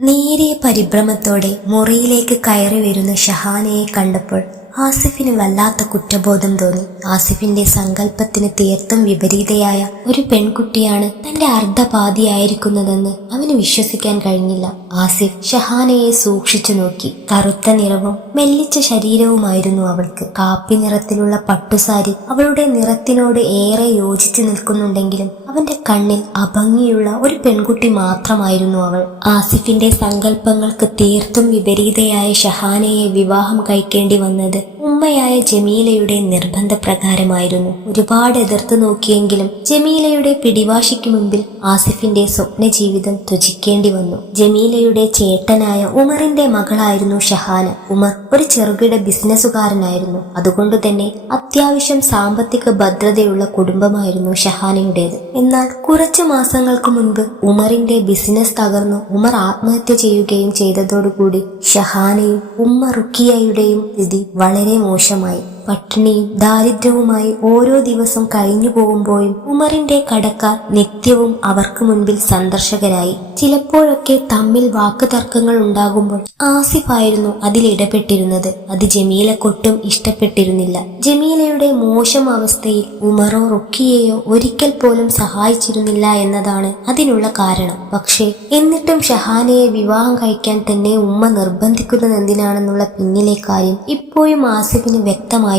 നേരിയ പരിഭ്രമത്തോടെ മുറിയിലേക്ക് കയറി വരുന്ന ഷഹാനയെ കണ്ടപ്പോൾ ആസിഫിന് വല്ലാത്ത കുറ്റബോധം തോന്നി. ആസിഫിന്റെ സങ്കല്പത്തിന് തീർത്തും വിപരീതയായ ഒരു പെൺകുട്ടിയാണ് തന്റെ അർദ്ധപാതിയായിരിക്കുന്നതെന്ന് അവന് വിശ്വസിക്കാൻ കഴിഞ്ഞില്ല. ആസിഫ് ഷഹാനയെ സൂക്ഷിച്ചു നോക്കി. കറുത്ത നിറവും മെല്ലിച്ച ശരീരവുമായിരുന്നു അവൾക്ക്. കാപ്പി നിറത്തിലുള്ള പട്ടുസാരി അവളുടെ നിറത്തിനോട് ഏറെ യോജിച്ചു നിൽക്കുന്നുണ്ടെങ്കിലും അവന്റെ കണ്ണിൽ അഭംഗിയുള്ള ഒരു പെൺകുട്ടി മാത്രമായിരുന്നു അവൾ. ആസിഫിന്റെ സങ്കല്പങ്ങൾക്ക് തീർത്തും വിപരീതയായ ഷഹാനയെ വിവാഹം കഴിക്കേണ്ടി വന്നത് ഉമ്മയായ ജമീലയുടെ നിർബന്ധപ്രകാരമായിരുന്നു. ഒരുപാട് എതിർത്ത് നോക്കിയെങ്കിലും ജമീലയുടെ പിടിവാശിക്ക് മുൻപിൽ ആസിഫിന്റെ സ്വപ്ന ജീവിതം ത്യജിക്കേണ്ടി വന്നു. ജമീലയുടെ ചേട്ടനായ ഉമറിന്റെ മകളായിരുന്നു ഷഹാന. ഉമർ ഒരു ചെറുകിട ബിസിനസ്സുകാരനായിരുന്നു. അതുകൊണ്ട് തന്നെ അത്യാവശ്യം സാമ്പത്തിക ഭദ്രതയുള്ള കുടുംബമായിരുന്നു ഷഹാനയുടേത്. എന്നാൽ കുറച്ചു മാസങ്ങൾക്ക് മുൻപ് ഉമറിന്റെ ബിസിനസ് തകർന്നു ഉമർ ആത്മഹത്യ ചെയ്യുകയും ചെയ്തതോടുകൂടി ഷഹാനയും ഉമ്മ റുക്കിയയുടെയും സ്ഥിതി വളരെ മോശമായി. പട്ടിണിയും ദാരിദ്ര്യവുമായി ഓരോ ദിവസം കഴിഞ്ഞു പോകുമ്പോഴും ഉമറിന്റെ കടക്കാർ നിത്യവും അവർക്ക് മുൻപിൽ സന്ദർശകരായി. ചിലപ്പോഴൊക്കെ തമ്മിൽ വാക്കുതർക്കങ്ങൾ ഉണ്ടാകുമ്പോൾ ആസിഫായിരുന്നു അതിലിടപെട്ടിരുന്നത്. അത് ജമീലക്കൊട്ടും ഇഷ്ടപ്പെട്ടിരുന്നില്ല. ജമീലയുടെ മോശം അവസ്ഥയിൽ ഉമറോ റുക്കിയെയോ ഒരിക്കൽ പോലും സഹായിച്ചിരുന്നില്ല എന്നതാണ് അതിനുള്ള കാരണം. പക്ഷേ എന്നിട്ടും ഷഹാനയെ വിവാഹം കഴിക്കാൻ തന്നെ ഉമ്മ നിർബന്ധിക്കുന്നത് എന്തിനാണെന്നുള്ള പിന്നിലെ കാര്യം ഇപ്പോഴും ആസിഫിന് വ്യക്തമായി.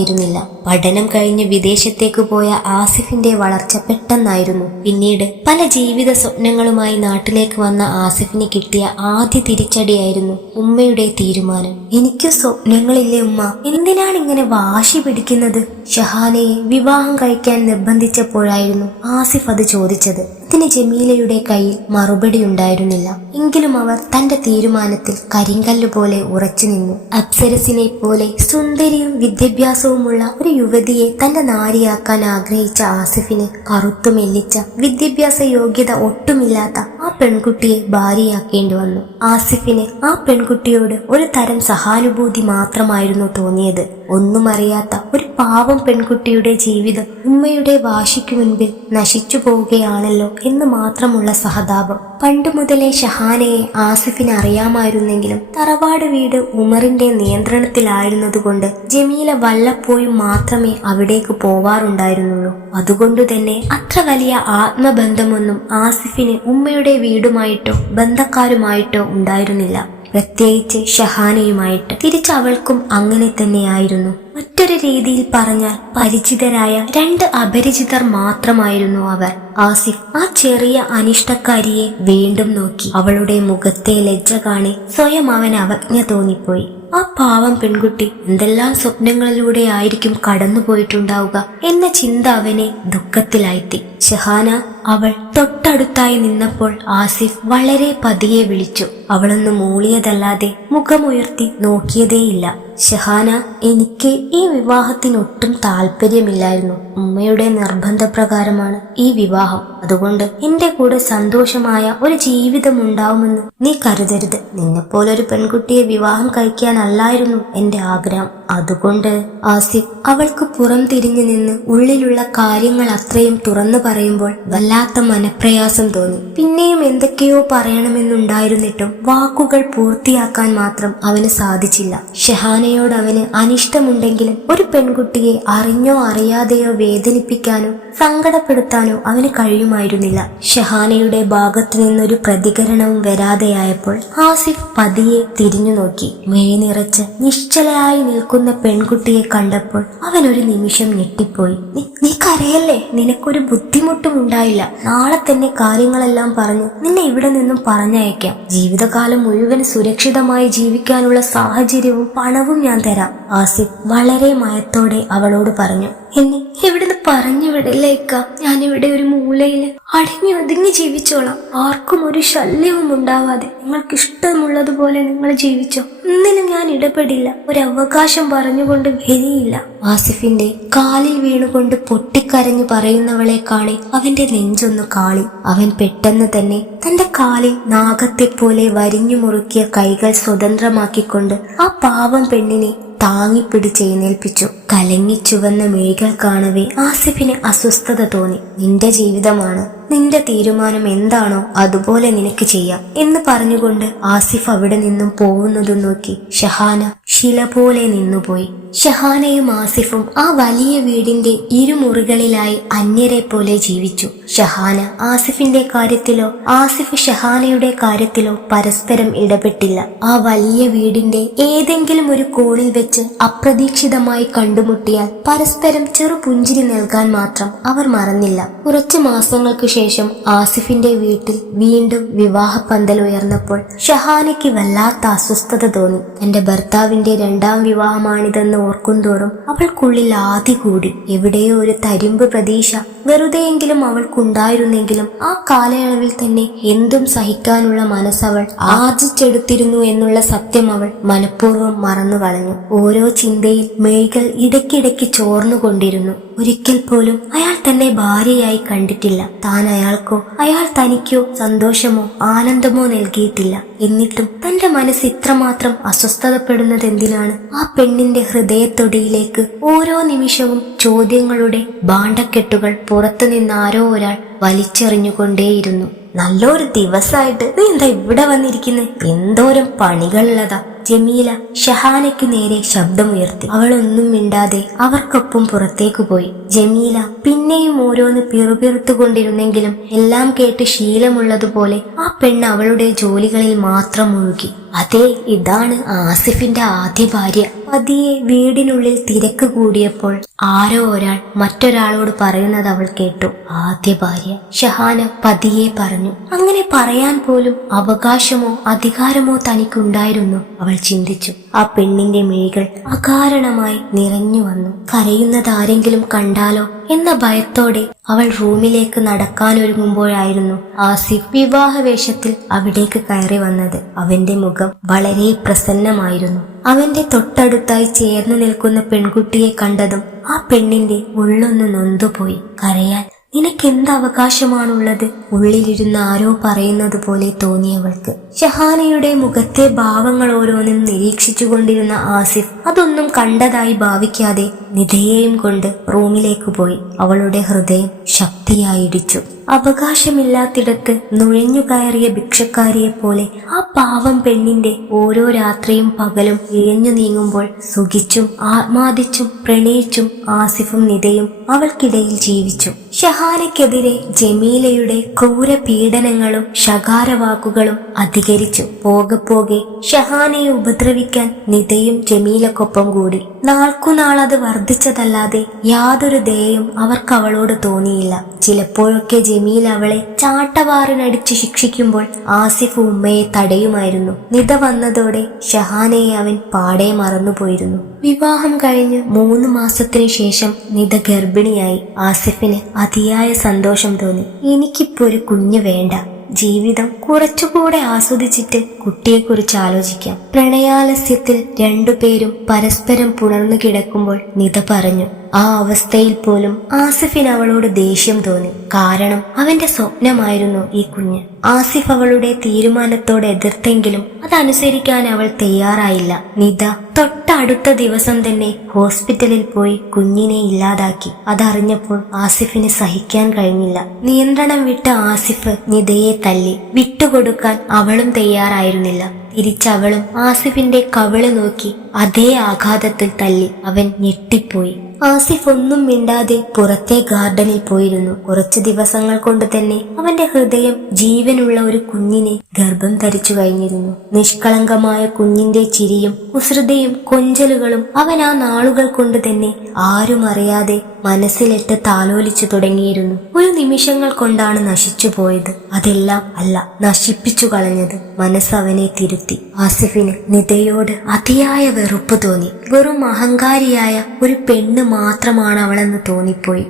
പഠനം കഴിഞ്ഞ് വിദേശത്തേക്ക് പോയ ആസിഫിന്റെ വളർച്ച പെട്ടെന്നായിരുന്നു. പിന്നീട് പല ജീവിത സ്വപ്നങ്ങളുമായി നാട്ടിലേക്ക് വന്ന ആസിഫിന് കിട്ടിയ ആദ്യ തിരിച്ചടിയായിരുന്നു ഉമ്മയുടെ തീരുമാനം. എനിക്ക് സ്വപ്നങ്ങളില്ലേ ഉമ്മ, എന്തിനാണ് ഇങ്ങനെ വാശി പിടിക്കുന്നത്? ഷഹാനയെ വിവാഹം കഴിക്കാൻ നിർബന്ധിച്ചപ്പോഴായിരുന്നു ആസിഫ് അത് ചോദിച്ചത്. അതിന് ജമീലയുടെ കയ്യിൽ മറുപടി ഉണ്ടായിരുന്നില്ല. എങ്കിലും അവർ തന്റെ തീരുമാനത്തിൽ കരിങ്കല്ല് പോലെ ഉറച്ചു നിന്നു. അപ്സരസിനെ പോലെ സുന്ദരിയും വിദ്യാഭ്യാസവുമുള്ള ഒരു യുവതിയെ തന്റെ നാരിയാക്കാൻ ആഗ്രഹിച്ച ആസിഫിന് കറുത്തു മെല്ലിച്ച വിദ്യാഭ്യാസ യോഗ്യത ഒട്ടുമില്ലാത്ത ആ പെൺകുട്ടിയെ ഭാര്യയാക്കേണ്ടി വന്നു. ആസിഫിന് ആ പെൺകുട്ടിയോട് ഒരു തരം സഹാനുഭൂതി മാത്രമായിരുന്നു തോന്നിയത്. ഒന്നും അറിയാത്ത ഒരു പാവം പെൺകുട്ടിയുടെ ജീവിതം ഉമ്മയുടെ വാശിക്കു മുൻപിൽ നശിച്ചു പോവുകയാണല്ലോ എന്ന് മാത്രമുള്ള സഹതാപം. പണ്ടു മുതലേ ഷഹാനയെ ആസിഫിന് അറിയാമായിരുന്നെങ്കിലും തറവാട് വീട് ഉമറിന്റെ നിയന്ത്രണത്തിലായിരുന്നതുകൊണ്ട് ജമീല വല്ലപ്പോഴും മാത്രമേ അവിടേക്ക് പോവാറുണ്ടായിരുന്നുള്ളൂ. അതുകൊണ്ടു തന്നെ അത്ര വലിയ ആത്മബന്ധമൊന്നും ആസിഫിന് ഉമ്മയുടെ വീടുമായിട്ടോ ബന്ധക്കാരുമായിട്ടോ ഉണ്ടായിരുന്നില്ല. പ്രത്യേകിച്ച് ഷഹാനയുമായിട്ട്. തിരിച്ചവൾക്കും അങ്ങനെ തന്നെയായിരുന്നു. മറ്റൊരു രീതിയിൽ പറഞ്ഞാൽ പരിചിതരായ രണ്ട് അപരിചിതർ മാത്രമായിരുന്നു അവർ. ആസിഫ് ആ ചെറിയ അനിഷ്ടക്കാരിയെ വീണ്ടും നോക്കി. അവളുടെ മുഖത്തെ ലജ്ജ കാണി സ്വയം അവന് അവജ്ഞ തോന്നിപ്പോയി. ആ പാവം പെൺകുട്ടി എന്തെല്ലാം സ്വപ്നങ്ങളിലൂടെ ആയിരിക്കും കടന്നുപോയിട്ടുണ്ടാവുക എന്ന ചിന്ത അവനെ ദുഃഖത്തിലാഴ്ത്തി. ഷഹാന അവൾ തൊട്ടടുത്തായി നിന്നപ്പോൾ ആസിഫ് വളരെ പതിയെ വിളിച്ചു. അവളൊന്ന് മൂളിയതല്ലാതെ മുഖമുയർത്തി നോക്കിയതേയില്ല. ഷഹാന, എനിക്ക് ഈ വിവാഹത്തിനൊട്ടും താല്പര്യമില്ലായിരുന്നു. ഉമ്മയുടെ നിർബന്ധപ്രകാരമാണ് ഈ വിവാഹം. അതുകൊണ്ട് എന്റെ കൂടെ സന്തോഷമായ ഒരു ജീവിതം ഉണ്ടാവുമെന്ന് നീ കരുതരുത്. നിന്നെപ്പോലൊരു പെൺകുട്ടിയെ വിവാഹം കഴിക്കാനല്ലായിരുന്നു എന്റെ ആഗ്രഹം. അതുകൊണ്ട് ആസിഫ് അവൾക്ക് പുറം തിരിഞ്ഞു നിന്ന് ഉള്ളിലുള്ള കാര്യങ്ങൾ അത്രയും തുറന്നു പറയുമ്പോൾ വല്ലാത്ത മനപ്രയാസം തോന്നി. പിന്നെയും എന്തൊക്കെയോ പറയണമെന്നുണ്ടായിരുന്നിട്ടും വാക്കുകൾ പൂർത്തിയാക്കാൻ മാത്രം അവന് സാധിച്ചില്ല. ഷഹാനയോട് അവന് അനിഷ്ടമുണ്ടെങ്കിലും ഒരു പെൺകുട്ടിയെ അറിഞ്ഞോ അറിയാതെയോ വേദനിപ്പിക്കാനോ സങ്കടപ്പെടുത്താനോ അവന് കഴിയുമായിരുന്നില്ല. ഷഹാനയുടെ ഭാഗത്തു നിന്നൊരു പ്രതികരണവും വരാതെയായപ്പോൾ ആസിഫ് പതിയെ തിരിഞ്ഞു നോക്കി. മിഴി നിറച്ച് നിശ്ചലയായി നിൽക്കുന്ന പെൺകുട്ടിയെ കണ്ടപ്പോൾ അവനൊരു നിമിഷം ഞെട്ടിപ്പോയി. നീ കരയല്ലേ, നിനക്കൊരു ബുദ്ധിമുട്ടും ഉണ്ടായില്ല. നാളെ തന്നെ കാര്യങ്ങളെല്ലാം പറഞ്ഞ് നിന്നെ ഇവിടെ നിന്നും പറഞ്ഞയക്കാം. ജീവിതകാലം മുഴുവൻ സുരക്ഷിതമായി ജീവിക്കാനുള്ള സാഹചര്യവും പണവും ഞാൻ തരാം. ആസിഫ് വളരെ മയത്തോടെ അവളോട് പറഞ്ഞു. എന്നെ ഇവിടുന്ന് പറഞ്ഞു വിടല്ലേക്ക. ഞാനിവിടെ ഒരു മൂലയില് അടങ്ങി ഒതുങ്ങി ജീവിച്ചോളാം. ആർക്കും ഒരു ശല്യവും ഉണ്ടാവാതെ നിങ്ങൾക്ക് ഇഷ്ടമുള്ളതുപോലെ നിങ്ങൾ ജീവിച്ചോ. ഒന്നിനും ഞാൻ ഇടപെടില്ല. ഒരു അവകാശം പറഞ്ഞുകൊണ്ട് വരിയില്ല. ആസിഫിന്റെ കാലിൽ വീണുകൊണ്ട് പൊട്ടിക്കരഞ്ഞു പറയുന്നവളെ കാണി അവന്റെ നെഞ്ചൊന്നു കാളി. അവൻ പെട്ടെന്ന് തന്നെ തന്റെ കാലിൽ നാഗത്തെ പോലെ വരിഞ്ഞു മുറുക്കിയ കൈകൾ സ്വതന്ത്രമാക്കിക്കൊണ്ട് ആ പാവം പെണ്ണിനെ താങ്ങിപ്പിടിച്ചെഴുന്നേൽപ്പിച്ചു. കലങ്ങിച്ചുവന്ന മിഴികൾ കാണവേ ആസിഫിന് അസ്വസ്ഥത തോന്നി. നിന്റെ ജീവിതമാണ്, നിന്റെ തീരുമാനം എന്താണോ അതുപോലെ നിനക്ക് ചെയ്യാം എന്ന് പറഞ്ഞുകൊണ്ട് ആസിഫ് അവിടെ നിന്നും പോകുന്നതും നോക്കി ഷഹാന ശില പോലെ നിന്നുപോയി. ഷഹാനയും ആസിഫും ആ വലിയ വീടിന്റെ ഇരുമുറികളിലായി അന്യരെ പോലെ ജീവിച്ചു. ഷഹാന ആസിഫിന്റെ കാര്യത്തിലോ ആസിഫ് ഷഹാനയുടെ കാര്യത്തിലോ പരസ്പരം ഇടപെട്ടില്ല. ആ വലിയ വീടിന്റെ ഏതെങ്കിലും ഒരു കോണിൽ വെച്ച് അപ്രതീക്ഷിതമായി കണ്ടുമുട്ടിയാൽ പരസ്പരം ചെറു പുഞ്ചിരി നൽകാൻ മാത്രം അവർ മറന്നില്ല. കുറച്ചു മാസങ്ങൾക്ക് ശേഷം ആസിഫിന്റെ വീട്ടിൽ വീണ്ടും വിവാഹ പന്തൽ ഉയർന്നപ്പോൾ ഷഹാനയ്ക്ക് വല്ലാത്ത അസ്വസ്ഥത തോന്നി. തന്റെ ഭർത്താവിന്റെ രണ്ടാം വിവാഹമാണിതെന്ന് ഓർക്കുന്തോറും അവൾക്കുള്ളിൽ ആദി കൂടി. എവിടെയോ ഒരു തരിമ്പ് പ്രതീക്ഷ വെറുതെയെങ്കിലും അവൾക്കുണ്ടായിരുന്നെങ്കിലും ആ കാലയളവിൽ തന്നെ എന്തും സഹിക്കാനുള്ള മനസ്സവൾ ആർജിച്ചെടുത്തിരുന്നു എന്നുള്ള സത്യം അവൾ മനഃപൂർവ്വം മറന്നു കളഞ്ഞു. ഓരോ ചിന്തയിൽ മെയ്കൾ ഇടയ്ക്കിടയ്ക്ക് ചോർന്നുകൊണ്ടിരുന്നു. ഒരിക്കൽ പോലും അയാൾ തന്നെ ഭാര്യയായി കണ്ടിട്ടില്ല. താൻ അയാൾക്കോ അയാൾ തനിക്കോ സന്തോഷമോ ആനന്ദമോ നൽകിയിട്ടില്ല. എന്നിട്ടും തന്റെ മനസ്സ് ഇത്രമാത്രം അസ്വസ്ഥതപ്പെടുന്നത് എന്തിനാണ്? ആ പെണ്ണിന്റെ ഹൃദയത്തൊടിയിലേക്ക് ഓരോ നിമിഷവും ചോദ്യങ്ങളുടെ ഭാണ്ഡക്കെട്ടുകൾ പുറത്തുനിന്ന് ആരോ ഒരാൾ വലിച്ചെറിഞ്ഞുകൊണ്ടേയിരുന്നു. നല്ലൊരു ദിവസമായിട്ട് നീ എന്താ ഇവിടെ വന്നിരിക്കുന്നത്? എന്തോരം പണികളുള്ളതാ. ജമീല ഷഹാനയ്ക്ക് നേരെ ശബ്ദമുയർത്തി. അവളൊന്നും മിണ്ടാതെ അവർക്കൊപ്പം പുറത്തേക്ക് പോയി. ജമീല പിന്നെയും ഓരോന്ന് പിറുപിറുത്തുകൊണ്ടിരുന്നെങ്കിലും എല്ലാം കേട്ട് ശീലമുള്ളതുപോലെ ആ പെണ്ണ് അവളുടെ ജോലികളിൽ മാത്രം മുഴുകി. അതെ, ഇതാണ് ആസിഫിന്റെ ആദ്യ ഭാര്യ. പതിയെ വീടിനുള്ളിൽ തിരക്ക് കൂടിയപ്പോൾ ആരോ ഒരാൾ മറ്റൊരാളോട് പറയുന്നത് അവൾ കേട്ടു. ആദ്യ ഭാര്യ. ഷഹാന പതിയെ പറഞ്ഞു. അങ്ങനെ പറയാൻ പോലും അവകാശമോ അധികാരമോ തനിക്കുണ്ടായിരുന്നു അവൾ ചിന്തിച്ചു. ആ പെണ്ണിന്റെ മിഴികൾ അകാരണമായി നിറഞ്ഞു വന്നു. കരയുന്നത് ആരെങ്കിലും കണ്ടാലോ എന്ന ഭയത്തോടെ അവൾ റൂമിലേക്ക് നടക്കാനൊരുങ്ങുമ്പോഴായിരുന്നു ആസിഫ് വിവാഹവേഷത്തിൽ അവിടേക്ക് കയറി വന്നത്. അവന്റെ മുഖം വളരെ പ്രസന്നമായിരുന്നു. അവന്റെ തൊട്ടടുത്തായി ചേർന്ന് നിൽക്കുന്ന പെൺകുട്ടിയെ കണ്ടതും ആ പെണ്ണിന്റെ ഉള്ളൊന്ന് നൊന്തുപോയി. കരയാൻ നിനക്കെന്ത് അവകാശമാണുള്ളത്? ഉള്ളിലിരുന്ന് ആരോ പറയുന്നത് പോലെ തോന്നിയവൾക്ക്. ഷഹാനയുടെ മുഖത്തെ ഭാവങ്ങൾ ഓരോന്നും നിരീക്ഷിച്ചുകൊണ്ടിരുന്ന ആസിഫ് അതൊന്നും കണ്ടതായി ഭാവിക്കാതെ നിധയെയും കൊണ്ട് റൂമിലേക്ക് പോയി. അവളുടെ ഹൃദയം ശക്തിയായി ഇടിച്ചു. അവകാശമില്ലാത്തിടത്ത് നുഴഞ്ഞു കയറിയ ഭിക്ഷക്കാരിയെ പോലെ ആ പാവം പെണ്ണിന്റെ ഓരോ രാത്രിയും പകലും ഇഴഞ്ഞു നീങ്ങുമ്പോൾ സുഖിച്ചും ആത്മാദിച്ചും പ്രണയിച്ചും ആസിഫും നിധയും അവൾക്കിടയിൽ ജീവിച്ചു. ഷഹാനയ്ക്കെതിരെ ജമീലയുടെ ക്രൂര പീഡനങ്ങളും ശകാരവാക്കുകളും അധികരിച്ചു. പോകെ ഷഹാനയെ ഉപദ്രവിക്കാൻ നിധയും ജമീലക്കൊപ്പം കൂടി. നാൾക്കുനാളത് വർദ്ധിച്ചതല്ലാതെ യാതൊരു ദയയും അവർക്ക് അവളോട് തോന്നിയില്ല. ചിലപ്പോഴൊക്കെ ജമീൽ അവളെ ചാട്ടവാറിനടിച്ച് ശിക്ഷിക്കുമ്പോൾ ആസിഫ് ഉമ്മയെ തടയുമായിരുന്നു. നിധ വന്നതോടെ ഷഹാനയെ അവൻ പാടെ മറന്നുപോയിരുന്നു. വിവാഹം കഴിഞ്ഞ് 3 മാസത്തിനു ശേഷം നിധ ഗർഭിണിയായി. ആസിഫിന് അതിയായ സന്തോഷം തോന്നി. എനിക്കിപ്പോ ഒരു കുഞ്ഞ് വേണ്ട, ജീവിതം കുറച്ചുകൂടെ ആസ്വദിച്ചിട്ട് കുട്ടിയെക്കുറിച്ച് ആലോചിക്കാം. പ്രണയാലസ്യത്തിൽ രണ്ടുപേരും പരസ്പരം പുണർന്നു കിടക്കുമ്പോൾ നിധ പറഞ്ഞു. ആ അവസ്ഥയിൽ പോലും ആസിഫിന് അവളോട് ദേഷ്യം തോന്നി. കാരണം അവന്റെ സ്വപ്നമായിരുന്നു ഈ കുഞ്ഞ്. ആസിഫ് അവളുടെ തീരുമാനത്തോട് എതിർത്തെങ്കിലും അതനുസരിക്കാൻ അവൾ തയ്യാറായില്ല. നിധ തൊട്ടടുത്ത ദിവസം തന്നെ ഹോസ്പിറ്റലിൽ പോയി കുഞ്ഞിനെ ഇല്ലാതാക്കി. അതറിഞ്ഞപ്പോൾ ആസിഫിന് സഹിക്കാൻ കഴിഞ്ഞില്ല. നിയന്ത്രണം വിട്ട ആസിഫ് നിധയെ തല്ലി. വിട്ടുകൊടുക്കാൻ അവളും തയ്യാറായിരുന്നില്ല. തിരിച്ചവളും ആസിഫിന്റെ കവിള് നോക്കി അതേ ആഘാതത്തിൽ തല്ലി. അവൻ ഞെട്ടിപ്പോയി. ആസിഫ് ഒന്നും മിണ്ടാതെ പുറത്തെ ഗാർഡനിൽ പോയിരുന്നു. കുറച്ചു ദിവസങ്ങൾ കൊണ്ട് തന്നെ അവന്റെ ഹൃദയം ജീവനുള്ള ഒരു കുഞ്ഞിനെ ഗർഭം ധരിച്ചു കഴിഞ്ഞിരുന്നു. നിഷ്കളങ്കമായ കുഞ്ഞിന്റെ ചിരിയും കുസൃതിയും കൊഞ്ചലുകളും അവൻ ആ നാളുകൾ കൊണ്ട് തന്നെ ആരും അറിയാതെ മനസ്സിലിട്ട് താലോലിച്ചു തുടങ്ങിയിരുന്നു. ഒരു നിമിഷങ്ങൾ കൊണ്ടാണ് നശിച്ചു പോയത്. അതെല്ലാം അല്ല, നശിപ്പിച്ചു കളഞ്ഞത് മനസ്സവനെ തിരുത്തി. ആസിഫിന് നിധയോട് അതിയായ വെറുപ്പ് തോന്നി. വെറും അഹങ്കാരിയായ ഒരു പെണ്ണ് മാത്രമാണ് അവളെന്ന് തോന്നിപ്പോയി.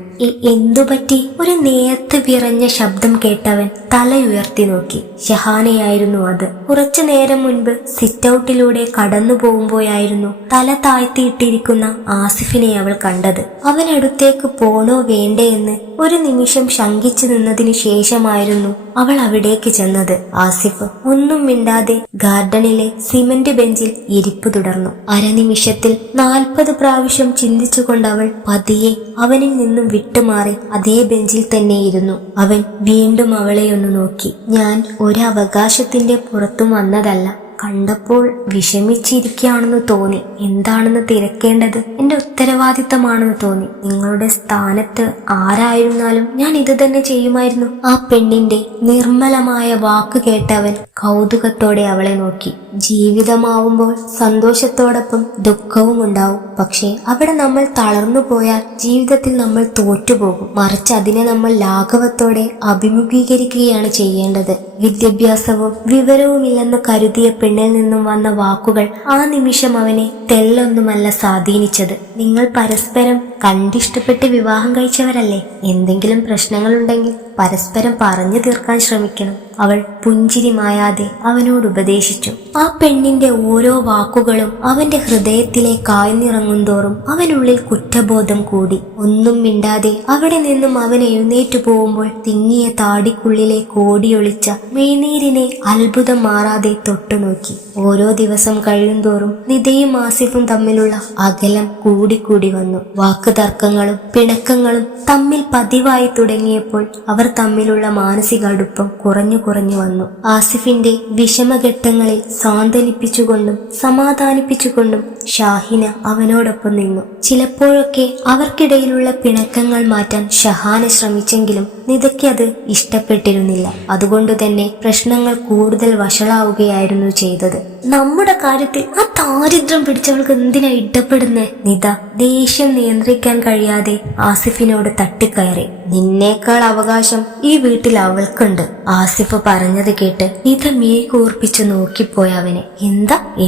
എന്തുപറ്റി? ഒരു നേർത്ത് വിറഞ്ഞ ശബ്ദം കേട്ടവൻ തലയുയർത്തി നോക്കി. ഷഹാനയായിരുന്നു അത്. കുറച്ചു നേരം മുൻപ് സിറ്റ് ഔട്ടിലൂടെ കടന്നു പോകുമ്പോഴായിരുന്നു തല താഴ്ത്തിയിട്ടിരിക്കുന്ന ആസിഫിനെ അവൾ കണ്ടത്. അവനടുത്തേക്ക് പോണോ വേണ്ടേ എന്ന് ഒരു നിമിഷം ശങ്കിച്ചു നിന്നതിനു ശേഷമായിരുന്നു അവൾ അവിടേക്ക് ചെന്നത്. ആസിഫ് ഒന്നും മിണ്ടാതെ ഗാർഡനിലെ സിമന്റ് ബെഞ്ചിൽ ഇരിപ്പ് തുടർന്നു. അരനിമിഷത്തിൽ 40 പ്രാവശ്യം ചിന്തിച്ചുകൊണ്ട് അവൾ പതിയെ അവനിൽ നിന്നും വിട്ടുമാറി അതേ ബെഞ്ചിൽ തന്നെ ഇരുന്നു. അവൻ വീണ്ടും അവളെയൊന്ന് നോക്കി. ഞാൻ ഒരവകാശത്തിന്റെ പുറത്തും വന്നതല്ല. കണ്ടപ്പോൾ വിഷമിച്ചിരിക്കുകയാണെന്ന് തോന്നി. എന്താണെന്ന് തിരക്കേണ്ടത് എന്റെ ഉത്തരവാദിത്തമാണെന്ന് തോന്നി. നിങ്ങളുടെ സ്ഥാനത്ത് ആരായിരുന്നാലും ഞാൻ ഇത് തന്നെ ചെയ്യുമായിരുന്നു. ആ പെണ്ണിന്റെ നിർമ്മലമായ വാക്ക് കേട്ടവൻ കൗതുകത്തോടെ അവളെ നോക്കി. ജീവിതമാവുമ്പോൾ സന്തോഷത്തോടൊപ്പം ദുഃഖവും ഉണ്ടാവും. പക്ഷേ അവിടെ നമ്മൾ തളർന്നു പോയാൽ ജീവിതത്തിൽ നമ്മൾ തോറ്റുപോകും. മറിച്ച് അതിനെ നമ്മൾ ലാഘവത്തോടെ അഭിമുഖീകരിക്കുകയാണ് ചെയ്യേണ്ടത്. വിദ്യാഭ്യാസവും വിവരവുമില്ലെന്ന് കരുതിയ പെണ്ണിൽ നിന്നും വന്ന വാക്കുകൾ ആ നിമിഷം അവനെ തെല്ലൊന്നുമല്ല സ്വാധീനിച്ചത്. നിങ്ങൾ പരസ്പരം കണ്ടിഷ്ടപ്പെട്ട് വിവാഹം കഴിച്ചവരല്ലേ? എന്തെങ്കിലും പ്രശ്നങ്ങളുണ്ടെങ്കിൽ പരസ്പരം പറഞ്ഞു തീർക്കാൻ ശ്രമിക്കണം. അവൾ പുഞ്ചിരി മായാതെ അവനോട് ഉപദേശിച്ചു. ആ പെണ്ണിന്റെ ഓരോ വാക്കുകളും അവന്റെ ഹൃദയത്തിലേക്ക് ആഴ്ന്നിറങ്ങും തോറും അവനുള്ളിൽ കുറ്റബോധം കൂടി. ഒന്നും മിണ്ടാതെ അവിടെ നിന്നും അവൻ എഴുന്നേറ്റു പോകുമ്പോൾ തിങ്ങിയ താടിക്കുള്ളിലെ കോടിയൊളിച്ച മെയ്നീരിനെ അത്ഭുതം മാറാതെ തൊട്ടുനോക്കി. ഓരോ ദിവസം കഴിയുന്തോറും നിതയും ആസിഫും തമ്മിലുള്ള അകലം കൂടിക്കൂടി വന്നു. വാക്കുതർക്കങ്ങളും പിണക്കങ്ങളും തമ്മിൽ പതിവായി തുടങ്ങിയപ്പോൾ അവർ തമ്മിലുള്ള മാനസിക അടുപ്പം കുറഞ്ഞു വന്നു. ആസിഫിന്റെ വിഷമഘട്ടങ്ങളിൽ സാന്ത്വനിപ്പിച്ചുകൊണ്ടും സമാധാനിപ്പിച്ചുകൊണ്ടും ഷാഹിന അവനോടൊപ്പം നിന്നു. ചിലപ്പോഴൊക്കെ അവർക്കിടയിലുള്ള പിണക്കങ്ങൾ മാറ്റാൻ ഷഹാന ശ്രമിച്ചെങ്കിലും നിതയ്ക്ക് അത് ഇഷ്ടപ്പെട്ടിരുന്നില്ല. അതുകൊണ്ട് തന്നെ പ്രശ്നങ്ങൾ കൂടുതൽ വഷളാവുകയായിരുന്നു ചെയ്തത്. നമ്മുടെ കാര്യത്തിൽ ആ ദാരിദ്ര്യം പിടിച്ചവൾക്ക് എന്തിനാ ഇടപെടുന്നേ? നിത ദേഷ്യം നിയന്ത്രിക്കാൻ കഴിയാതെ ആസിഫിനോട് തട്ടിക്കയറി. നിന്നേക്കാൾ അവകാശം ഈ വീട്ടിൽ അവൾക്കുണ്ട്. ആസിഫ് പറഞ്ഞത് കേട്ട് നിത മേൽകൂർപ്പിച്ചു നോക്കിപ്പോയ അവനെ.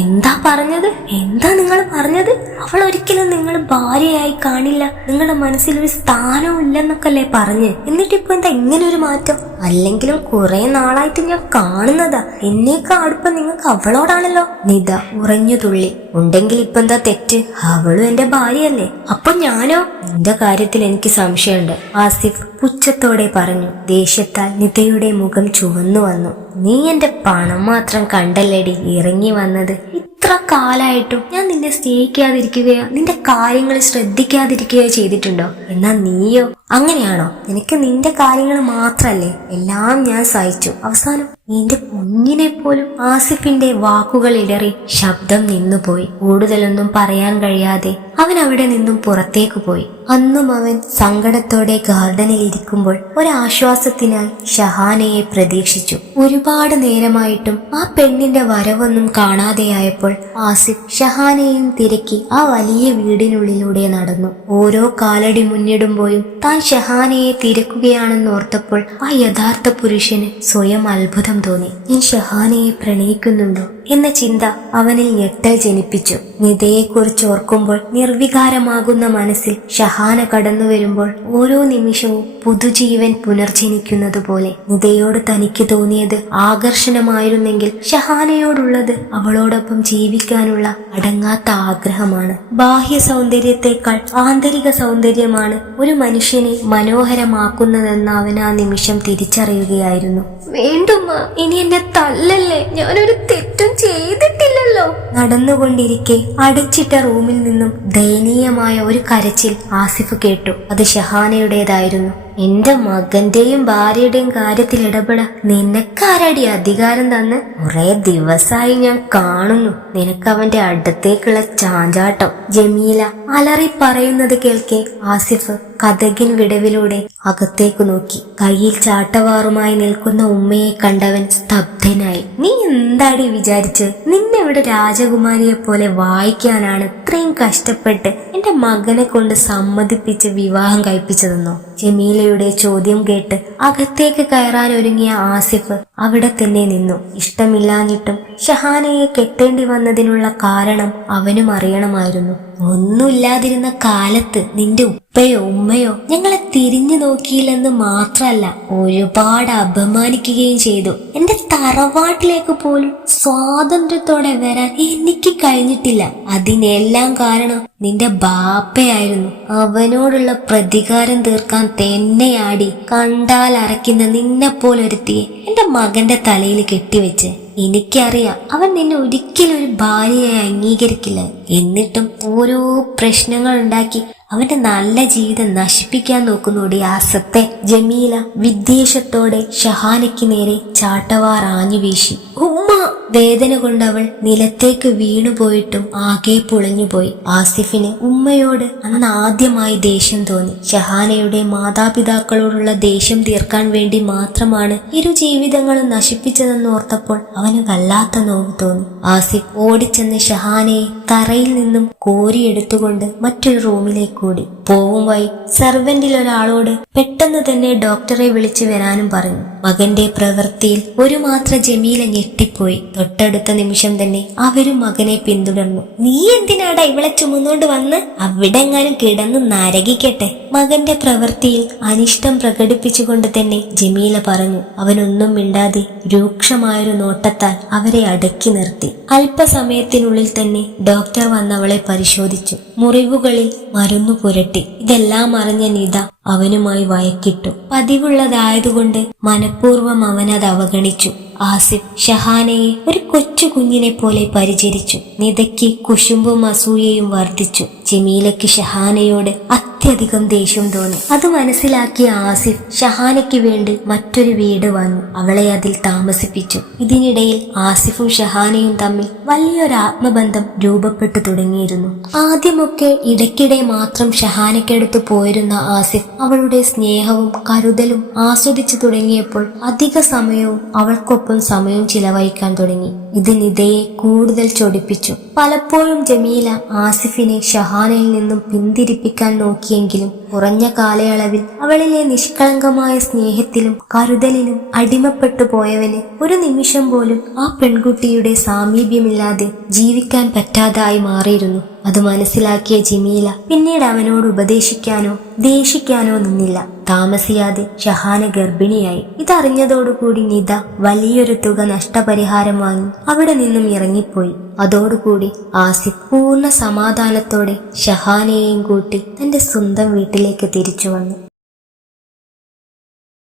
എന്താ പറഞ്ഞത്? എന്താ നിങ്ങൾ പറഞ്ഞത്? അവൾ ഒരിക്കലും നിങ്ങൾ ഭാര്യയായി കാണില്ല, നിങ്ങളുടെ മനസ്സിൽ ഒരു സ്ഥാനവും ഇല്ലെന്നൊക്കെ പറഞ്ഞ്. എന്നിട്ടിപ്പോ എന്താ ഇങ്ങനെ ഒരു മാറ്റം? അല്ലെങ്കിലും കുറെ നാളായിട്ട് ഞാൻ കാണുന്നതാ. എന്നേക്കാൾ അടുപ്പം നിങ്ങൾക്ക് അവളോടാണല്ലോ. നിത ഉറഞ്ഞു തുള്ളി. ഉണ്ടെങ്കിൽ ഇപ്പൊ എന്താ തെറ്റ്? അവളും എന്റെ ഭാര്യയല്ലേ. അപ്പൊ ഞാനോ? നിന്റെ കാര്യത്തിൽ എനിക്ക് സംശയമുണ്ട്, ആസിഫ് പുച്ഛത്തോടെ പറഞ്ഞു. ദേഷ്യത്താൽ നിതയുടെ മുഖം ചുവന്നു വന്നു. നീ എന്റെ പണം മാത്രം കണ്ടല്ലേടി ഇറങ്ങി വന്നത്? ഇത്ര കാലായിട്ടും ഞാൻ നിന്നെ സ്നേഹിക്കാതിരിക്കുകയോ നിന്റെ കാര്യങ്ങൾ ശ്രദ്ധിക്കാതിരിക്കുകയോ ചെയ്തിട്ടുണ്ടോ? എന്നാ നീയോ അങ്ങനെയാണോ? നിനക്ക് നിന്റെ കാര്യങ്ങൾ മാത്രല്ലേ? എല്ലാം ഞാൻ സഹിച്ചു. അവസാനം നിന്റെ കുഞ്ഞിനെ പോലും. ആസിഫിന്റെ വാക്കുകൾ ഇടറി ശബ്ദം നിന്നുപോയി. കൂടുതലൊന്നും പറയാൻ കഴിയാതെ അവൻ അവിടെ നിന്നും പുറത്തേക്ക് പോയി. അന്നും അവൻ സങ്കടത്തോടെ ഗാർഡനിൽ ഇരിക്കുമ്പോൾ ഒരാശ്വാസത്തിനായി ഷഹാനയെ പ്രതീക്ഷിച്ചു. ഒരുപാട് നേരമായിട്ടും ആ പെണ്ണിന്റെ വരവൊന്നും കാണാതെയായപ്പോൾ ആസിഫ് ഷഹാനയെയും തിരക്കി ആ വലിയ വീടിനുള്ളിലൂടെ നടന്നു. ഓരോ കാലടി മുന്നിടുമ്പോഴും താൻ ഷഹാനയെ തിരക്കുകയാണെന്ന് ഓർത്തപ്പോൾ ആ യഥാർത്ഥ പുരുഷന് സ്വയം അത്ഭുതം തോന്നി. ഞാൻ ഷഹാനയെ പ്രണയിക്കുന്നുണ്ടോ എന്ന ചിന്ത അവനിൽ ഞെട്ടൽ ജനിപ്പിച്ചു. നിതയെക്കുറിച്ച് ഓർക്കുമ്പോൾ നിർവികാരമാകുന്ന മനസ്സിൽ ഷഹാന കടന്നു വരുമ്പോൾ ഓരോ നിമിഷവും പുതുജീവൻ പുനർജനിക്കുന്നത് പോലെ. നിതയോട് തനിക്ക് തോന്നിയത് ആകർഷണമായിരുന്നെങ്കിൽ ഷഹാനയോടുള്ളത് അവളോടൊപ്പം ജീവിക്കാനുള്ള അടങ്ങാത്ത ആഗ്രഹമാണ്. ബാഹ്യ സൗന്ദര്യത്തെക്കാൾ ആന്തരിക സൗന്ദര്യമാണ് ഒരു മനുഷ്യനെ മനോഹരമാക്കുന്നതെന്ന് അവൻ ആ നിമിഷം തിരിച്ചറിയുകയായിരുന്നു. വേണ്ടുമ്മ, ഇനി എന്നെ തല്ലല്ലേ, ഞാനൊരു തെറ്റും ചെയ്തിട്ടില്ലല്ലോ. നടന്നുകൊണ്ടിരിക്കെ അടച്ചിട്ട റൂമിൽ നിന്നും ദയനീയമായ ഒരു കരച്ചിൽ ആസിഫ് കേട്ടു. അത് ഷഹാനയുടേതായിരുന്നു. എന്റെ മകന്റെയും ഭാര്യയുടെയും കാര്യത്തിൽ ഇടപെടാൻ നിനക്കാരടി അധികാരം തന്ന്? കുറെ ദിവസമായി ഞാൻ കാണുന്നു നിനക്ക് അവന്റെ അടുത്തേക്കുള്ള ചാഞ്ചാട്ടം. ജമീല അലറി പറയുന്നത് കേൾക്കെ ആസിഫ് കതകിൻ വിടവിലൂടെ അകത്തേക്ക് നോക്കി. കയ്യിൽ ചാട്ടവാറുമായി നിൽക്കുന്ന ഉമ്മയെ കണ്ടവൻ സ്തബ്ധനായി. നീ എന്താടി വിചാരിച്ച്? നിന്നെ ഇവിടെ രാജകുമാരിയെ പോലെ വായിക്കാനാണ് ഇത്രയും കഷ്ടപ്പെട്ട് എന്റെ മകനെ കൊണ്ട് സമ്മതിപ്പിച്ച് വിവാഹം കഴിപ്പിച്ചതെന്നോ? ജമീലയുടെ ചോദ്യം കേട്ട് അകത്തേക്ക് കയറാൻ ഒരുങ്ങിയ ആസിഫ് അവിടെ തന്നെ നിന്നു. ഇഷ്ടമില്ലാഞ്ഞിട്ടും ഷഹാനയെ കെട്ടേണ്ടി വന്നതിനുള്ള കാരണം അവനും അറിയണമായിരുന്നു. ഒന്നുമില്ലാതിരുന്ന കാലത്ത് നിന്റെ ഉപ്പയോ ഉമ്മയോ ഉമ്മയോ ഞങ്ങളെ തിരിഞ്ഞു നോക്കിയില്ലെന്ന് മാത്രല്ല ഒരുപാട് അപമാനിക്കുകയും ചെയ്തു. എന്റെ തറവാട്ടിലേക്ക് പോലും സ്വാതന്ത്ര്യത്തോടെ വരാൻ എനിക്ക് കഴിഞ്ഞിട്ടില്ല. അതിനെല്ലാം കാരണം നിന്റെ ബാപ്പയായിരുന്നു. അവനോടുള്ള പ്രതികാരം തീർക്കാൻ തെന്നയാടി കണ്ടാൽ അറയ്ക്കുന്ന നിന്നെപ്പോലൊരുത്തിയെ എന്റെ മകന്റെ തലയിൽ കെട്ടിവെച്ച്. എനിക്കറിയാം അവൻ നിന്നെ ഒരിക്കലും ഒരു ഭാര്യയായി അംഗീകരിക്കില്ല. എന്നിട്ടും ഓരോ പ്രശ്നങ്ങൾ ഉണ്ടാക്കി അവന്റെ നല്ല ജീവിതം നശിപ്പിക്കാൻ നോക്കുന്നോടി ആസത്തെ. ജമീല വിദ്വേഷത്തോടെ ഷഹാനയ്ക്ക് നേരെ ചാട്ടവാർ ആഞ്ഞു വീശി. ഉമ്മ! വേദന കൊണ്ടവൾ നിലത്തേക്ക് വീണുപോയിട്ടും ആകെ പുളഞ്ഞുപോയി. ആസിഫിന് ഉമ്മയോട് അന്ന് ആദ്യമായി ദേഷ്യം തോന്നി. ഷഹാനയുടെ മാതാപിതാക്കളോടുള്ള ദേഷ്യം തീർക്കാൻ വേണ്ടി മാത്രമാണ് ഇരു ജീവിതങ്ങളും നശിപ്പിച്ചതെന്ന് ഓർത്തപ്പോൾ അവന് വല്ലാത്ത നോവ് തോന്നി. ആസിഫ് ഓടിച്ചെന്ന് ഷഹാനയെ തറയിൽ നിന്നും കോരിയെടുത്തുകൊണ്ട് മറ്റൊരു റൂമിലേക്ക് കൂടി. പോവും വഴി സെർവന്റിൽ ഒരാളോട് പെട്ടെന്ന് തന്നെ ഡോക്ടറെ വിളിച്ചു വരാനും പറഞ്ഞു. മകന്റെ പ്രവൃത്തിയിൽ ഒരു മാത്ര ജമീല ഞെട്ടിപ്പോയി. തൊട്ടടുത്ത നിമിഷം തന്നെ അവരും മകനെ പിന്തുടർന്നു. നീ എന്തിനാടാ ഇവളെ ചുമന്നുകൊണ്ട് വന്ന്? അവിടെങ്ങാനും കിടന്ന് നരകിക്കട്ടെ. മകന്റെ പ്രവൃത്തിയിൽ അനിഷ്ടം പ്രകടിപ്പിച്ചുകൊണ്ട് തന്നെ ജമീല പറഞ്ഞു. അവനൊന്നും മിണ്ടാതെ രൂക്ഷമായൊരു നോട്ടത്താൽ അവരെ അടക്കി നിർത്തി. അല്പസമയത്തിനുള്ളിൽ തന്നെ ഡോക്ടർ വന്നവളെ പരിശോധിച്ചു. മുറിവുകളിൽ മരുന്നു പുരട്ടി. ഇതെല്ലാം അറിഞ്ഞ നിത അവനുമായി വഴക്കിട്ടു. പതിവുള്ളതായതുകൊണ്ട് മനഃപൂർവ്വം അവനത് അവഗണിച്ചു. ആസിഫ് ഷഹാനയെ ഒരു കൊച്ചു കുഞ്ഞിനെ പോലെ പരിചരിച്ചു. നിതയ്ക്ക് കുശുമ്പും അസൂയയും വർദ്ധിച്ചു. ജമീലയ്ക്ക് ഷഹാനയോട് അത്യധികം ദേഷ്യം തോന്നി. അത് മനസ്സിലാക്കിയ ആസിഫ് ഷഹാനയ്ക്ക് വേണ്ടി മറ്റൊരു വീട് വാങ്ങി അവളെ അതിൽ താമസിപ്പിച്ചു. ഇതിനിടയിൽ ആസിഫും ഷഹാനയും തമ്മിൽ വലിയൊരു ആത്മബന്ധം രൂപപ്പെട്ടു തുടങ്ങിയിരുന്നു. ആദ്യമൊക്കെ ഇടയ്ക്കിടെ മാത്രം ഷഹാനയ്ക്കടുത്ത് പോയിരുന്ന ആസിഫ് അവളുടെ സ്നേഹവും കരുതലും ആസ്വദിച്ചു തുടങ്ങിയപ്പോൾ അധിക സമയവും അവൾക്കൊപ്പം സമയം ചിലവഴിക്കാൻ തുടങ്ങി. ഇത് നിതയെ കൂടുതൽ ചൊടിപ്പിച്ചു. പലപ്പോഴും ജമീല ആസിഫിനെ ഷഹാനയിൽ നിന്നും പിന്തിരിപ്പിക്കാൻ നോക്കിയെങ്കിലും കുറഞ്ഞ കാലയളവിൽ അവളിലെ നിഷ്കളങ്കമായ സ്നേഹത്തിലും കരുതലിലും അടിമപ്പെട്ടു പോയവന് ഒരു നിമിഷം പോലും ആ പെൺകുട്ടിയുടെ സാമീപ്യമില്ലാതെ ജീവിക്കാൻ പറ്റാതായി മാറിയിരുന്നു. അത് മനസ്സിലാക്കിയ ജമീല പിന്നീട് അവനോട് ഉപദേശിക്കാനോ ദേഷിക്കാനോ നിന്നില്ല. താമസിയാതെ ഷഹാന ഗർഭിണിയായി. ഇതറിഞ്ഞതോടുകൂടി നിത വലിയൊരു തുക നഷ്ടപരിഹാരം വാങ്ങി അവിടെ നിന്നും ഇറങ്ങിപ്പോയി. അതോടുകൂടി ആസിഫ് പൂർണ്ണ സമാധാനത്തോടെ ഷഹാനയെയും കൂട്ടി തന്റെ സ്വന്തം വീട്ടിലേക്ക് തിരിച്ചു വന്നു.